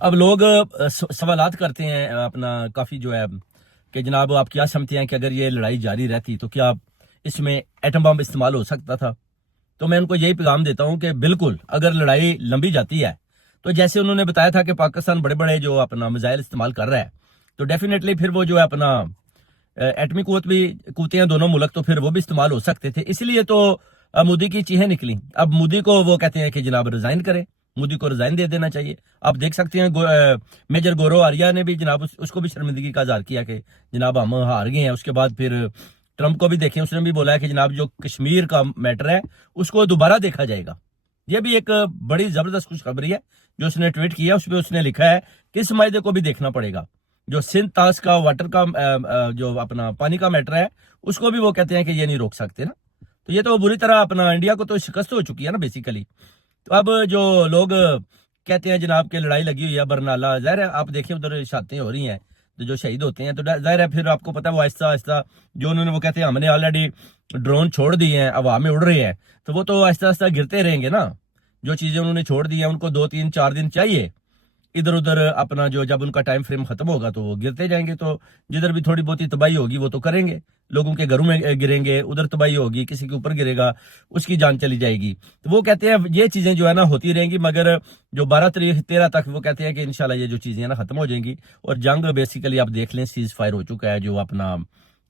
अब लोग सवालात करते हैं अपना काफ़ी जो है कि जनाब आप क्या समझते हैं कि अगर ये लड़ाई जारी रहती तो क्या इसमें एटम बम इस्तेमाल हो सकता था। तो मैं उनको यही पैगाम देता हूं कि बिल्कुल अगर लड़ाई लंबी जाती है तो जैसे उन्होंने बताया था कि पाकिस्तान बड़े बड़े जो अपना मिसाइल इस्तेमाल कर रहा है तो डेफिनेटली फिर वो जो है अपना एटमी कुवतें हैं दोनों मुल्क, तो फिर वो भी इस्तेमाल हो सकते थे। इसलिए तो मोदी की चीखें निकली। अब मोदी को वो कहते हैं कि जनाब रिजाइन करें, मोदी को रिजाइन दे देना चाहिए। आप देख सकते हैं मेजर गौरव आर्या ने भी जनाब उसको भी शर्मिंदगी का इजहार किया कि जनाब हम हार गए हैं। उसके बाद फिर ट्रंप को भी देखें, उसने भी बोला है कि जनाब जो कश्मीर का मैटर है उसको दोबारा देखा जाएगा। यह भी एक बड़ी जबरदस्त खुशखबरी है जो उसने ट्वीट किया। उस पर उसने लिखा है कि इस मायदे को भी देखना पड़ेगा। जो सिंध तास का वाटर का जो अपना पानी का मैटर है उसको भी वो कहते हैं कि ये नहीं रोक सकते ना। तो ये तो बुरी तरह अपना इंडिया को तो शिकस्त हो चुकी है ना बेसिकली। तो अब जो लोग कहते हैं जनाब के लड़ाई लगी हुई है बरनाला, जाहिर है आप देखें उधर शादियां हो रही हैं तो जो शहीद होते हैं तो जाहिर है फिर आपको पता है वो आहिस्ता आहिस्ता जो उन्होंने वो कहते हैं हमने ऑलरेडी ड्रोन छोड़ दिए हैं हवा में उड़ रहे हैं, तो वो तो आहिस्ता आहिस्ता गिरते रहेंगे ना। जो चीजें उन्होंने छोड़ दी हैं उनको 2 3 4 दिन चाहिए इधर उधर अपना, जो जब उनका टाइम फ्रेम खत्म होगा तो वो गिरते जाएंगे। तो जिधर भी थोड़ी बहुत तबाही होगी वो तो करेंगे, लोगों के घरों में गिरेंगे, उधर तबाही होगी, किसी के ऊपर गिरेगा उसकी जान चली जाएगी। तो वो कहते हैं ये चीजें जो है ना होती रहेंगी, मगर जो 12 तारीख 13 तक वो कहते हैं कि इंशाल्लाह ये जो चीजें ना खत्म हो जाएंगी। और जंग बेसिकली आप देख लें सीज फायर हो चुका है, जो अपना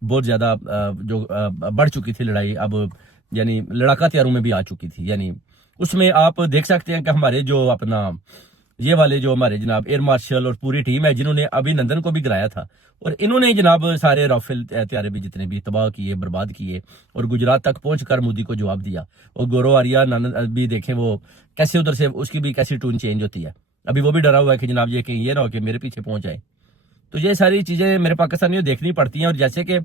बहुत ज्यादा जो बढ़ चुकी थी लड़ाई, अब यानी लड़ाका तैयारों में भी आ चुकी थी। यानी उसमें आप देख सकते हैं कि हमारे जो अपना ये वाले जो हमारे जनाब एयर मार्शल और पूरी टीम है जिन्होंने अभिनंदन को भी गिराया था, और इन्होंने जनाब सारे राफेल त्यारे भी जितने भी तबाह किए बर्बाद किए और गुजरात तक पहुंचकर मोदी को जवाब दिया। और गौरव आर्या भी देखें वो कैसे उधर से उसकी भी कैसी टून चेंज होती है। अभी वो भी डरा हुआ है कि जनाब ये कहीं ये ना हो कि मेरे पीछे पहुंच जाए। तो ये सारी चीजें मेरे पाकिस्तानियों देखनी पड़ती हैं। और जैसे कि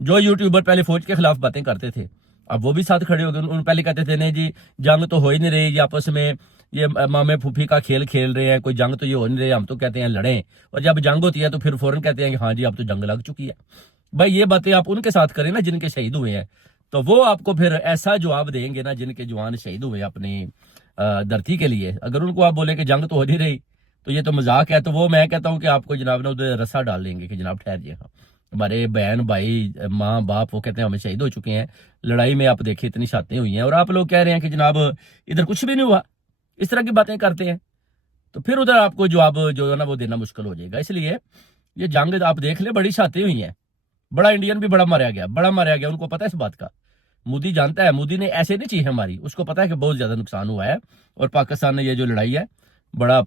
जो यूट्यूबर पहले फौज के खिलाफ बातें करते थे अब वो भी साथ खड़े हो गए। उन पहले कहते थे नहीं जी जंग तो हो ही नहीं रही, ये आपस में ये मामे फूफी का खेल खेल रहे हैं, कोई जंग तो ये हो नहीं रही, हम तो कहते हैं लड़ें। और जब जंग होती है तो फिर फौरन कहते हैं कि हाँ जी अब तो जंग लग चुकी है। भाई ये बातें आप उनके साथ करें ना जिनके शहीद हुए हैं, तो वो आपको फिर ऐसा जवाब देंगे ना जिनके जवान शहीद हुए अपनी धरती के लिए। अगर उनको आप बोले कि जंग तो हो नहीं रही तो ये तो मजाक है, तो वो मैं कहता हूँ कि आपको जनाब ना उधर रस्सा डाल लेंगे कि जनाब ठहर जाए। हमारे बहन भाई माँ बाप वो कहते हैं हमें शहीद हो चुके हैं लड़ाई में, आप देखिए इतनी शादियां हुई हैं और आप लोग कह रहे हैं कि जनाब इधर कुछ भी नहीं हुआ। इस तरह की बातें करते हैं तो फिर उधर आपको जवाब जो है ना वो देना मुश्किल हो जाएगा। इसलिए ये जंग आप देख ले बड़ी शादियां हुई हैं, बड़ा इंडियन भी बड़ा मारा गया, बड़ा मारा गया, उनको पता है इस बात का। मोदी जानता है, मोदी ने ऐसे नहीं चीखें मारी, उसको पता है कि बहुत ज्यादा नुकसान हुआ है और पाकिस्तान ने ये जो लड़ाई है बड़ा